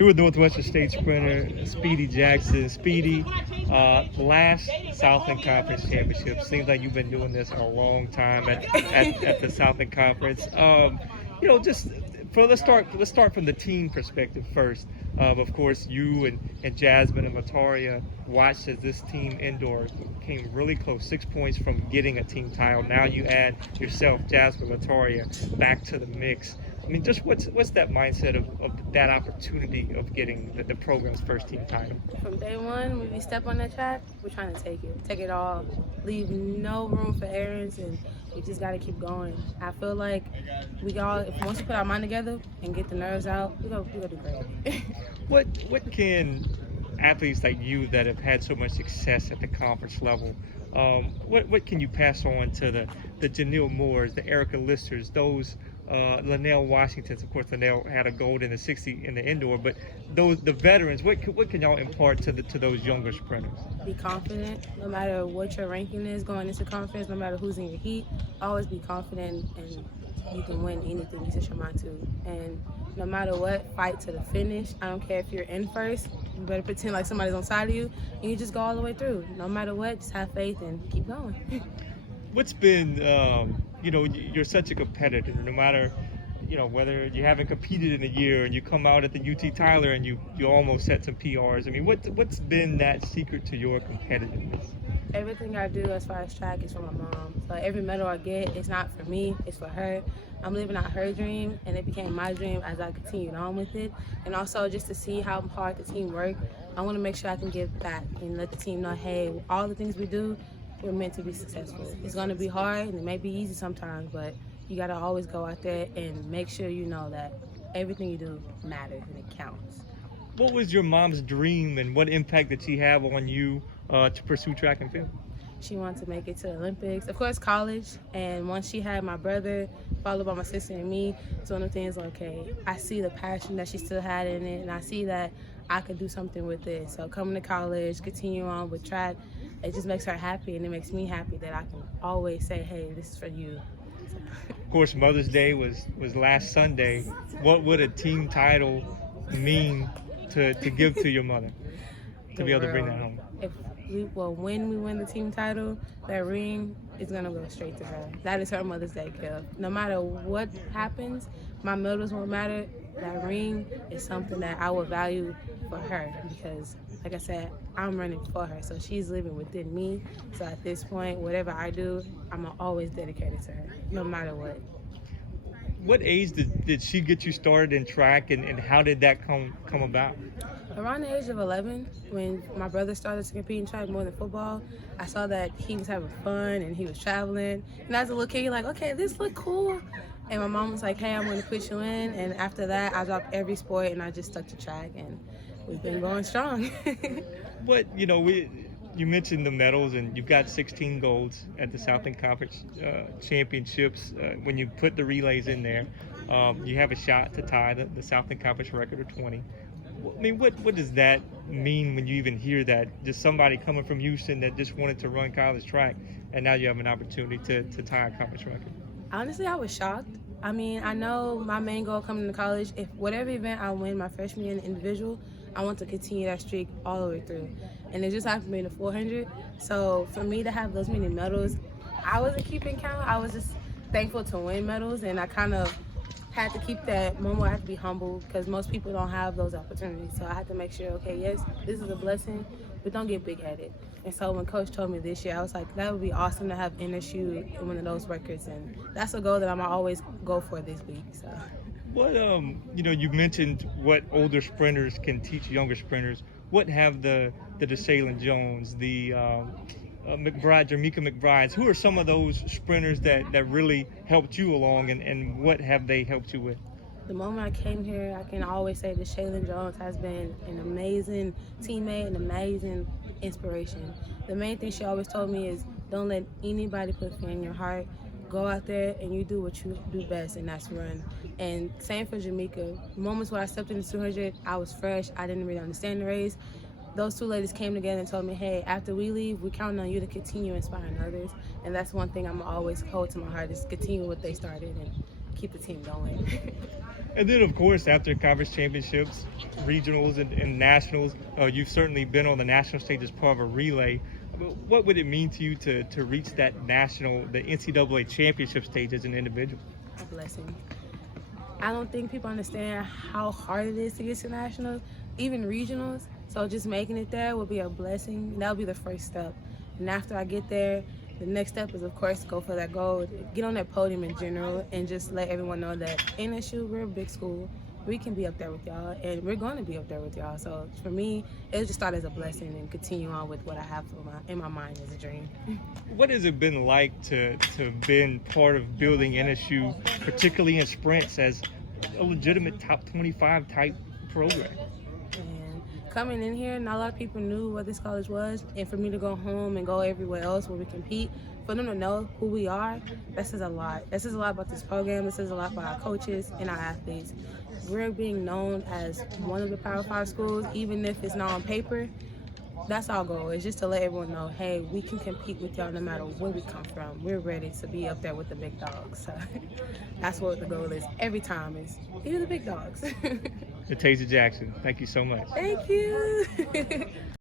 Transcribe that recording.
Here with Northwestern State sprinter Speedy Jackson. Speedy, last Southland Conference Championship. Seems like you've been doing this a long time at the Southland Conference. Just let's start from the team perspective first. Of course, you and Jasmine and Lataria watched as this team indoor came really close, 6 points from getting a team title. Now you add yourself, Jasmine, Lataria, back to the mix. I mean, just what's that mindset of that opportunity of getting the program's first team title? From day one, when we step on that track, we're trying to take it all, leave no room for errors, and we just got to keep going. I feel like once we put our mind together and get the nerves out, we're gonna do great. What can athletes like you that have had so much success at the conference level, what can you pass on to the Janelle Moores, the Erica Listers, those Linnell Washingtons? Of course, Linnell had a gold in the 60 in the indoor, but the veterans, what can y'all impart to those younger sprinters? Be confident, no matter what your ranking is going into conference, no matter who's in your heat. Always be confident, and you can win anything you set your mind to. And no matter what, fight to the finish. I don't care if you're in first. You better pretend like somebody's on side of you, and you just go all the way through. No matter what, just have faith and keep going. What's been, you're such a competitor, no matter, whether you haven't competed in a year and you come out at the UT Tyler and you almost set some PRs. I mean, what's been that secret to your competitiveness? Everything I do as far as track is for my mom. So every medal I get, it's not for me, it's for her. I'm living out her dream, and it became my dream as I continued on with it. And also just to see how hard the team worked, I want to make sure I can give back and let the team know, hey, all the things we do, we're meant to be successful. It's going to be hard, and it may be easy sometimes, but you got to always go out there and make sure you know that everything you do matters and it counts. What was your mom's dream, and what impact did she have on you to pursue track and field? She wanted to make it to the Olympics, of course college, and once she had my brother, followed by my sister and me, it's one of the things like, okay, I see the passion that she still had in it, and I see that I could do something with it. So coming to college, continue on with track, it just makes her happy, and it makes me happy that I can always say, hey, this is for you. Of course, Mother's Day was last Sunday. What would a team title mean to give to your mother, to be able to bring that home? When we win the team title, that ring is gonna go straight to her. That is her Mother's Day gift. No matter what happens, my medals won't matter. That ring is something that I will value for her because, like I said, I'm running for her. So she's living within me. So at this point, whatever I do, I'm always dedicated to her, no matter what. What age did she get you started in track, and how did that come about? Around the age of 11, when my brother started to compete in track more than football, I saw that he was having fun and he was traveling. And as a little kid, you're like, okay, this look cool. And my mom was like, hey, I'm going to put you in. And after that, I dropped every sport and I just stuck to track. And we've been going strong. You mentioned the medals, and you've got 16 golds at the Southland Conference Championships. When you put the relays in there, you have a shot to tie the Southland Conference record of 20. I mean, what does that mean when you even hear that? Just somebody coming from Houston that just wanted to run college track, and now you have an opportunity to tie a conference record. Honestly, I was shocked. I mean, I know my main goal coming to college, if whatever event I win my freshman year in individual, I want to continue that streak all the way through. And it just happened to be in the 400. So for me to have those many medals, I wasn't keeping count. I was just thankful to win medals, and I kind of had to keep that moment. I had to be humble because most people don't have those opportunities. So I had to make sure, okay, yes, this is a blessing, but don't get big-headed. And so when Coach told me this year, I was like, that would be awesome to have NSU in one of those records, and that's a goal that I'm gonna always go for this week. So. What you mentioned what older sprinters can teach younger sprinters. What have the DeShaylin Jones, the Jamaica McBrides, who are some of those sprinters that really helped you along, and what have they helped you with? The moment I came here, I can always say that DeShaylin Jones has been an amazing teammate, an amazing inspiration. The main thing she always told me is don't let anybody put fear in your heart. Go out there and you do what you do best, and that's run. And same for Jamaica. Moments where I stepped in the 200, I was fresh. I didn't really understand the race. Those two ladies came together and told me, hey, after we leave, we count on you to continue inspiring others. And that's one thing I'm always hold to my heart is continue what they started and keep the team going. And then, of course, after conference championships, regionals, and nationals, you've certainly been on the national stage as part of a relay. What would it mean to you to reach that the NCAA championship stage as an individual? A blessing. I don't think people understand how hard it is to get to nationals, even regionals. So just making it there will be a blessing. That'll be the first step. And after I get there, the next step is, of course, go for that gold, get on that podium in general, and just let everyone know that NSU, we're a big school. We can be up there with y'all, and we're going to be up there with y'all. So for me, it'll just start as a blessing and continue on with what I have in my mind as a dream. What has it been like to been part of building NSU, particularly in sprints, as a legitimate top 25 type program? And coming in here, not a lot of people knew what this college was, and for me to go home and go everywhere else where we compete, for them to know who we are, that says a lot. That says a lot about this program. It says a lot about our coaches and our athletes. We're being known as one of the Power 5 schools, even if it's not on paper. That's our goal, is just to let everyone know, hey, we can compete with y'all no matter where we come from. We're ready to be up there with the big dogs. So that's what the goal is every time, is you're the big dogs. Natashia Jackson, thank you so much. Thank you.